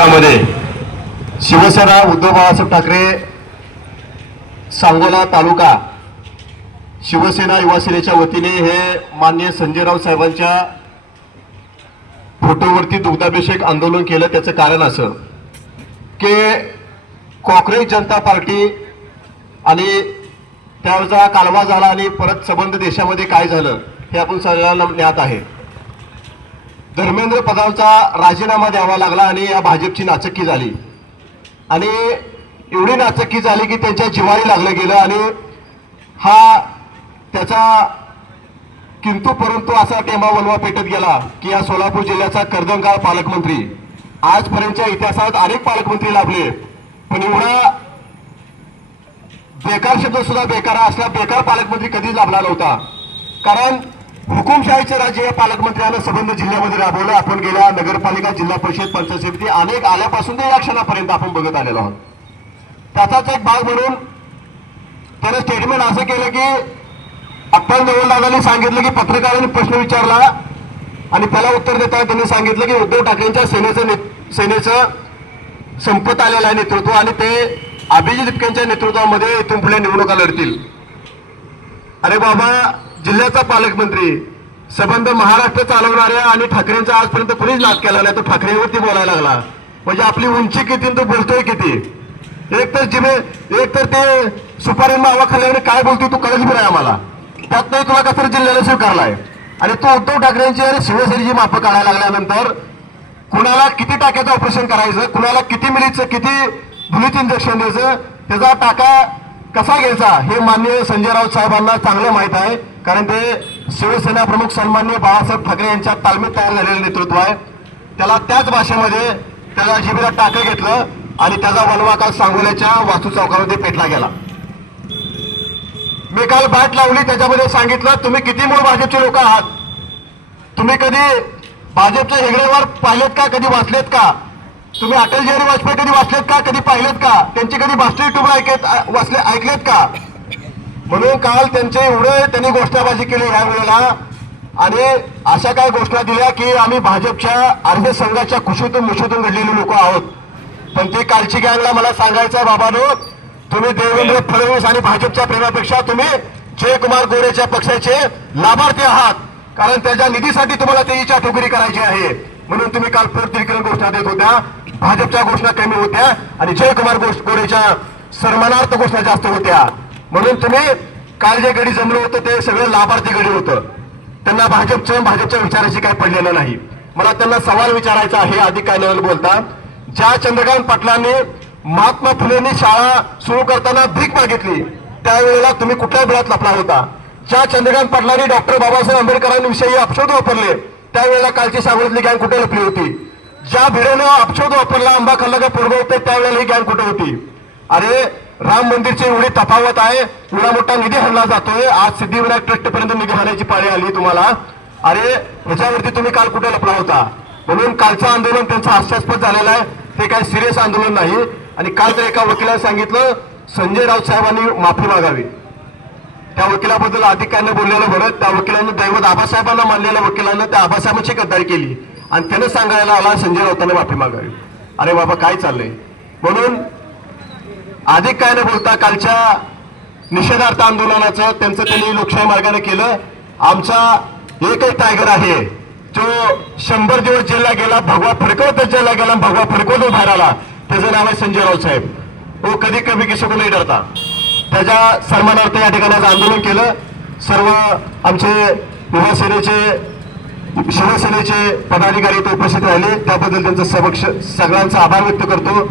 चौकामध्ये शिवसेना उद्धव बाळासाहेब ठाकरे सांगोला तालुका शिवसेना युवासेनेच्या वतीने हे माननीय संजय राऊत साहेबांच्या फोटोवरती दुग्धाभिषेक आंदोलन केलं। त्याचं कारण असं की काँग्रेस जनता पार्टी आणि त्याचा कालवा झाला आणि परत संबंध देशामध्ये काय झालं हे आपण सगळ्यांना ज्ञात आहे। धर्मेंद्र प्रधानचा राजीनामा द्यावा लागला आणि या भाजपची नाचक्की झाली आणि एवढी नाचक्की झाली की त्यांच्या जिव्हारी लागलं गेलं आणि हा त्याचा किंतु परंतु असा टेमा वलवा पेटत गेला की या सोलापूर जिल्ह्याचा कर्दनकाळ पालकमंत्री आजपर्यंतच्या इतिहासात अनेक पालकमंत्री लाभले, पण एवढा बेकार शब्द सुद्धा बेकार असला बेकार पालकमंत्री कधीच लाभला नव्हता। कारण हुकुमशाहीचे राज्य या पालकमंत्र्यांना संबंध जिल्ह्यामध्ये राबवलं। आपण गेल्या नगरपालिका जिल्हा परिषद पंचायत समिती अनेक आल्यापासून ते या क्षणापर्यंत आपण बघत आलेलो आहोत। त्याचाच एक भाग म्हणून त्याने स्टेटमेंट असं केलं की अप्पल नवलदादांनी सांगितलं की पत्रकारांनी प्रश्न विचारला आणि त्याला उत्तर देताना त्यांनी सांगितलं की उद्धव ठाकरेंच्या सेनेचं संपत आलेलं आहे नेतृत्व आणि ते अभिजित इतकेंच्या नेतृत्वामध्ये इथून पुढे निवडणुका लढतील। अरे बाबा, जिल्ह्याचा पालकमंत्री संबंध महाराष्ट्र चालवणाऱ्या आणि ठाकरेंचा आजपर्यंत कुणीच नाद केला नाही, तो ठाकरेंवरती बोलायला लागला म्हणजे आपली उंची किती तो बोलतोय किती। एक तर ते सुपारी मावा खाल्ल्याने काय बोलतोय तू कळलं बरं आम्हाला, त्यात नाही तुला कसं जिल्ह्याला स्वीकारलाय आणि तो उद्धव ठाकरेंची आणि शिवसेनेची मापं काढायला लागल्यानंतर कुणाला किती टाक्याचं ऑपरेशन करायचं, कुणाला किती मिलीचं किती धुलीचं इंजेक्शन द्यायचं, त्याचा टाका कसा घ्यायचा हे माननीय संजय राऊत साहेबांना चांगलं माहित आहे। कारण ते शिवसेना प्रमुख सन्माननीय बाळासाहेब ठाकरे यांच्या तालमीत तयार झालेलं नेतृत्व आहे। त्याला त्याच भाषेमध्ये त्याला जिभेला टाकं घेतलं आणि त्याचा वनवा काल सांगोल्याच्या वास्तू चौकामध्ये पेटला गेला। मी काल बाट लावली, त्याच्यामध्ये सांगितलं तुम्ही किती मूळ भाजपचे लोक आहात, तुम्ही कधी भाजपच्या हेगडेवर पाहिलेत का, कधी वाचलेत का, तुम्ही अटल बिहारी वाजपेयी कधी वाचलेत का, कधी पाहिलेत का, त्यांची कधी भाषण युट्यूबला ऐकलेत का। म्हणून काल त्यांचे एवढे त्यांनी घोषणाबाजी केली ह्या वेळेला आणि अशा काही घोषणा दिल्या की आम्ही भाजपच्या अर्ध्या संघाच्या खुशीतून मुशीतून घडलेले लोक आहोत। पण ती कालची गँगला मला सांगायचं बाबांनो, तुम्ही देवेंद्र फडणवीस आणि भाजपच्या प्रेमापेक्षा तुम्ही जयकुमार गोरेच्या पक्षाचे लाभार्थी आहात, कारण त्याच्या निधीसाठी तुम्हाला तेजीच्या ठोकरी करायची आहे। म्हणून तुम्ही काल पोटतिरीकरण घोषणा देत होत्या, भाजपच्या घोषणा कमी होत्या आणि जयकुमार गोरेच्या सन्मानार्थ घोषणा जास्त होत्या। म्हणून तुम्ही काल जे गडी जमलं होतं ते सगळं लाभार्थी गडी होतं, त्यांना भाजपच्या विचाराची काय पडलेलं नाही। मला त्यांना सवाल विचारायचा आहे, अधिक काय न बोलता, ज्या चंद्रकांत पाटलांनी महात्मा फुलेंनी शाळा सुरू करताना भीक मागितली त्यावेळेला तुम्ही कुठल्या बिळात लपला होता? ज्या चंद्रकांत पाटलांनी डॉक्टर बाबासाहेब आंबेडकरांविषयी अपशब्द वापरले त्यावेळेला कालची सांगोलीतली गँग कुठे लपली होती? ज्या भिडेनं अपशब्द वापरला आंबा खाल्ला का पूर्व होते त्यावेळेला ही गँग कुठे होती? अरे राम मंदिरची एवढी तफावत आहे, एवढा मोठा निधी हल्ला जातोय, आज सिद्धिविनायक ट्रस्ट पर्यंत निधी हाणायची पाळी आली तुम्हाला। अरे ह्याच्यावरती तुम्ही काल कुठे लपला होता? म्हणून कालचं आंदोलन त्यांचं हास्यास्पद झालेलं आहे, ते काय सिरियस आंदोलन नाही। आणि काल तर एका वकिलाने सांगितलं संजय राऊत साहेबांनी माफी मागावी, त्या वकिलाबद्दल अधिक काय न बोललेलं बरं। त्या वकिलानं दैवत आबासाहेबांना मानलेल्या वकिलानं त्या आबासाहेबांची गद्दारी केली आणि त्यानं सांगायला आला संजय राऊतांनी माफी मागावी। अरे बाबा काय चाललंय? म्हणून अधिक काय न बोलता कालच्या निषेधार्थ आंदोलनाचं त्यांचं त्यांनी लोकशाही मार्गाने केलं। आमचा एकच टायगर आहे जो 100 दिवस जेलला गेला, भगवा फडकवतच जेलला गेला, भगवा फडकवतच बाहेर आला, त्याचं नाव आहे संजय राऊत साहेब। तो कधी कमी किसी को नाही डरता। त्याच्या सन्मानार्थ या ठिकाणी आंदोलन केलं। सर्व आमचे युवा सेनेचे शिवसेनेचे पदाधिकारी ते उपस्थित राहिले, त्याबद्दल त्यांचं सगळ्यांचा आभार व्यक्त करतो।